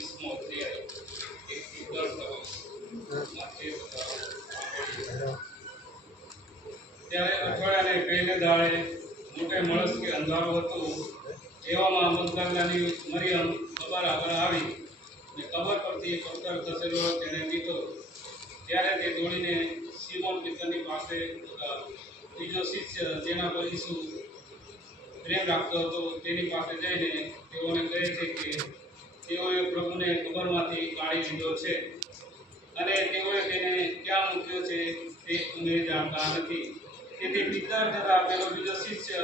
20મો અધ્યાય 1 થી 10 ત્યારે અઠવાડિયાને પહેલે દાડે મોટે મળસ કે અંધારું હતું. એવામાં મગદલની મરિયમ કબર આગળ આવી ને કબર પરથી પથ્થર ખસેલો તેને લીધો. ત્યારે તે દોડીને સિમોન પિત્તરની પાસે બીજો શિષ્ય જેના પર ઈસુ પ્રેમ રાખતો હતો તેની પાસે જઈને તેઓને કહે છે કે તેઓએ પ્રભુને કબરમાંથી કાઢી લીધો છે અને તેઓએ તેને ક્યાં મૂક્યો છે તે અમે જાણતા નથી. તેથી પિત્તર તથા પેલો બીજો શિષ્ય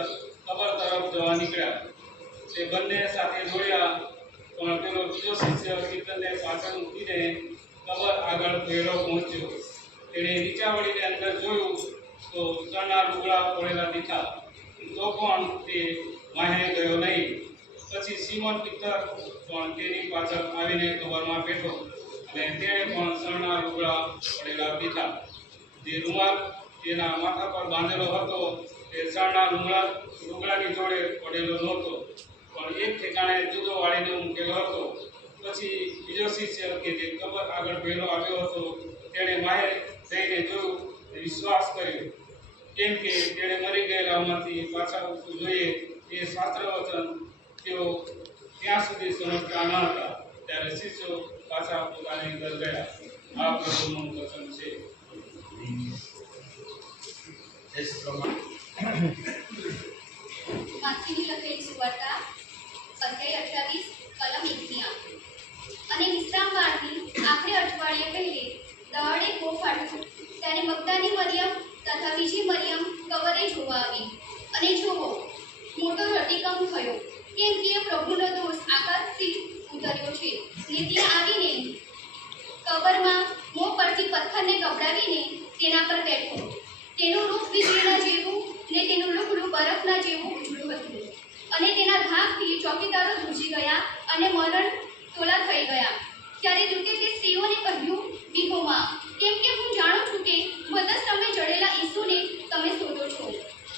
કબર તરફ જવા નીકળ્યા. તે બંને સાથે દોડ્યા, પણ પેલો બીજો શિષ્ય પિત્તરને પાછળ મૂકીને કબર આગળ પહેલો પહોંચ્યો. તેણે નીચા વળીને અંદર જોયું તો ચણના લુગડા પડેલા દીઠા, તો પણ તે વાહે ગયો નહીં. પછી સિમોન પિત્તર પણ તેની પાછળ આવીને કબરમાં બેઠો અને તેણે પણ ચણના લુગડા પડેલા દીઠા. જે રૂમાલ તેના માથા પર બાંધેલો હતો તે ચણના લુગડાની જોડે પડેલો નહોતો, પણ એક ઠેકાણે જુદો વાળીને મૂકેલો હતો. પછી બીજો શિષ્ય કે જે કબર આગળ પહેલો આવ્યો હતો તેણે વાહે જઈને જોયું, વિશ્વાસ કર્યો, કેમ કે તેણે મરી ગયેલામાંથી પાછા ઉઠવું જોઈએ એ શાસ્ત્ર વચન તેઓ ત્યાં સુધી સમજતા ન હતા. ત્યારે શિષ્યો પાછા પોતાને ઘર ગયા. આ પ્રભુનું વચન છે. માથીની લખેલી સુવાર્તા અધ્યાય 28 કલમ 1 થી 8. અને વિશ્રામવારની આખરે અઠવાડિયે પહેલે દહાડે બહુ ફાટ્યું ત્યારે મગદાની મરિયમ તથા બીજી મરિયમ કબરે જોવા આવી. અને જોવો, મોટો ધરતીકંપ થયો, કેમ કે પ્રભુનો દોષ આકાશથી ઉતર્યો છે. ને ત્યાં આવીને કબરમાં મોં પરથી પથ્થરને ગબડાવીને તેના પર બેઠો. તેનું રૂપ વીજળીના જેવું ને તેનું લુગડું બરફના જેવું ઉજળું હતું. અને તેના ધાકથી ચોકીદારો ધ્રુજી ગયા અને મરણ તોલા થઈ ગયા. ત્યારે દૂતે તે સ્ત્રીઓને કહ્યું, વિહોમાં, કેમ કે હું જાણું છું કે વધસ્તંભે જડેલા ઈસુને તમે શોધો છો.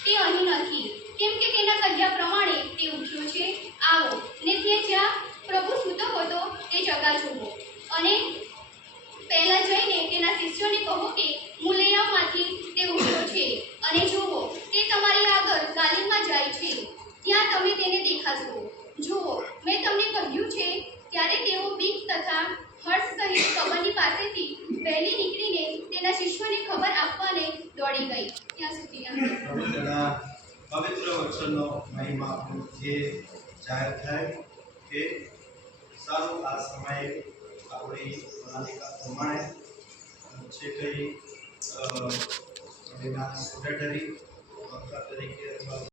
તે અહીં નથી, કેમ કે તેના કહ્યા પ્રમાણે તે ઉઠ્યો છે. આવો ને તે જ્યાં પ્રભુ સૂતો હતો તે જગા જુઓ. અને પહેલા જઈને તેના શિષ્યોને કહો કે મુલેયામાંથી તે ઉઠ્યો છે. અને જુઓ, તે તમારી આગળ ગાલિલમાં જાય છે, ત્યાં તમે તેને દેખાશો. જુઓ, મેં તમને કહ્યું છે. ત્યારે તેઓ બીક તથા હર્ષ સહિત કબરની પાસેથી વહેલી નીકળીને તેના શિષ્યોને ખબર આપવાને દોડી ગઈ. ત્યાં સુધી પવિત્ર વચનનો મહિમા જે જાહેર થાય કે સારું આ સમયે આપણી પ્રણાલિકા પ્રમાણે જે કંઈ સ્ટુડન્ટરી તરીકે